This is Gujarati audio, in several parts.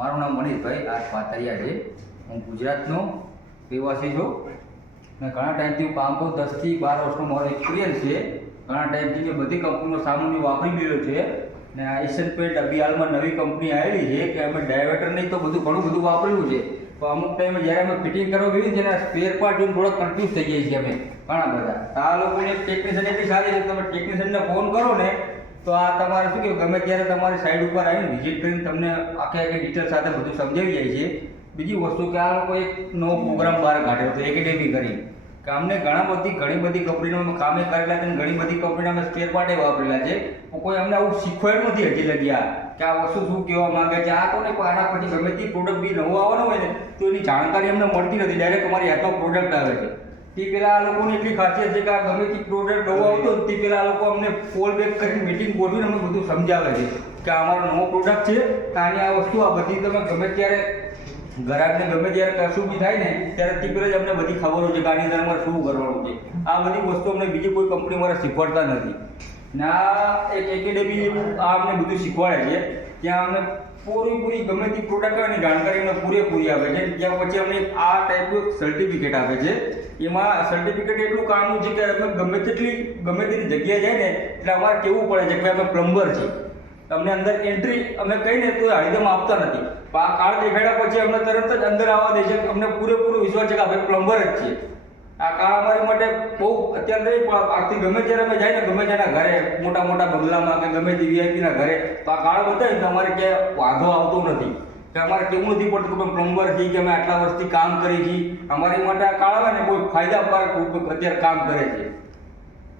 મારું નામ મનીષભાઈ આર પાતરિયા છે. હું ગુજરાતનો રહેવાસી છું અને ઘણા ટાઈમથી હું કામ કરું. 10 થી 12 વર્ષનો મારો એક્સપિરિયન્સ છે. ઘણા ટાઈમથી મેં બધી કંપનીનો સામાન વાપરી લીધો છે અને આ એશિયન પેન્ટ અભી હાલમાં નવી કંપની આવેલી છે કે અમે ડાયવર્ટર નહીં તો બધું ઘણું બધું વાપરેલું છે. તો અમુક ટાઈમે જ્યારે અમે ફિટિંગ કરવા ગયું છે ને સ્પેર પાર્ટ જોઈને થોડા કન્ફ્યુઝ થઈ જાય છે અમે ઘણા બધા. આ લોકોને ટેકનિશિયન એટલી સારી છે, તમે ટેકનિશિયનને ફોન કરો ને તો આ તમારે શું કહેવાય, ગમે ત્યારે તમારી સાઈડ ઉપર આવીને વિઝિટ કરીને તમને આખી ડિટેલ સાથે બધું સમજાવી જાય છે. બીજી વસ્તુ કે આ લોકો એક નવો પ્રોગ્રામ બહાર કાઢ્યો હતો એકેડેમી કરી કે અમને ઘણી બધી કંપનીનો અમે કામે કરેલા છે અને ઘણી બધી કંપનીના અમે સ્પેર પાર્ટે વાપરેલા છે. કોઈ અમને આવું શીખવાડ્યું નથી હજી લગી કે આ વસ્તુ શું કહેવા માંગે છે. આ તો ને પણ આના પછી ગમે તે પ્રોડક્ટ બી નવો આવવાનો હોય ને તો એની જાણકારી અમને મળતી નથી. ડાયરેક્ટ અમારી હાથમાં પ્રોડક્ટ આવે છે. તે પહેલાં આ લોકોની એટલી ખાસિયત છે કે આ ગમે તે પ્રોડક્ટ નવો આવતો તે પહેલાં આ લોકો અમને કોલ બેક કરીને મિટિંગ ગોઠવીને અમને બધું સમજાવે છે કે અમારો નવો પ્રોડક્ટ છે આની આ વસ્તુ આ બધી તમે ગમે ત્યારે ગ્રાહકને ગમે ત્યારે કશું બી થાય ને ત્યારે તે પહેલાં જ અમને બધી ખબર હોય છે કે આની અંદર અમારે શું કરવાનું છે. આ બધી વસ્તુ અમને બીજી કોઈ કંપની મારે શીખવાડતા નથી ને આ એક એકેડેમી આ અમને બધું શીખવાડે છે. ત્યાં અમને પૂરી ગમે તે પ્રોડક્ટ હોય એની જાણકારી અમને પૂરેપૂરી આપે છે. ત્યાં પછી અમને આ ટાઈપનું સર્ટિફિકેટ આપે છે. એમાં સર્ટિફિકેટ એટલું કામનું છે કે અમે ગમે તેની જગ્યાએ જાય ને એટલે અમારે કહેવું પડે છે કે અમે પ્લમ્બર છીએ. અમને અંદર એન્ટ્રી અમે કહીને તો હળીદમ આપતા નથી. આ કાર્ડ દેખાડ્યા પછી અમને તરત જ અંદર આવવા દે છે. અમને પૂરેપૂરો વિશ્વાસ છે કે આપણે પ્લમ્બર જ છીએ. આ કાર્ડ અમારી માટે બહુ અત્યારે નહીં પણ આથી ગમે ત્યારે અમે જાય ને ગમે તેના ઘરે મોટા બંગલામાં કે ગમે તે વીઆઈપીના ઘરે તો આ કાર્ડ બતાવીને તો અમારે ક્યાંય વાંધો આવતો નથી કે અમારે કેવું નથી પડતું કે પ્લમ્બર છીએ કે અમે આટલા વર્ષથી કામ કરી છીએ. અમારી માટે આ કાર્ડ આવે ને બહુ ફાયદાકારક અત્યારે કામ કરે છે.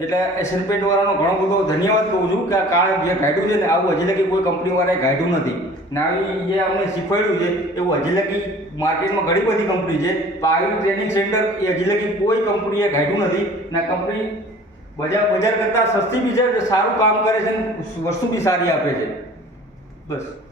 એટલે એશિયન પેન્ટ વાળાનો ઘણો બધો ધન્યવાદ કહું છું કે આ કાર્ડ જે કાઢ્યું છે ને આવું હજી લગી કોઈ કંપનીવાળાએ કાઢ્યું નથી ને આવી જે અમને શીખવાડ્યું છે એવું હજી લગી માર્કેટમાં ઘણી બધી કંપની છે તો આવી ટ્રેનિંગ સેન્ટર એ હજી લગી કોઈ કંપનીએ કાઢ્યું નથી ને કંપની બજાર કરતાં સસ્તી બી છે, સારું કામ કરે છે ને વસ્તુ બી સારી આપે છે. બસ.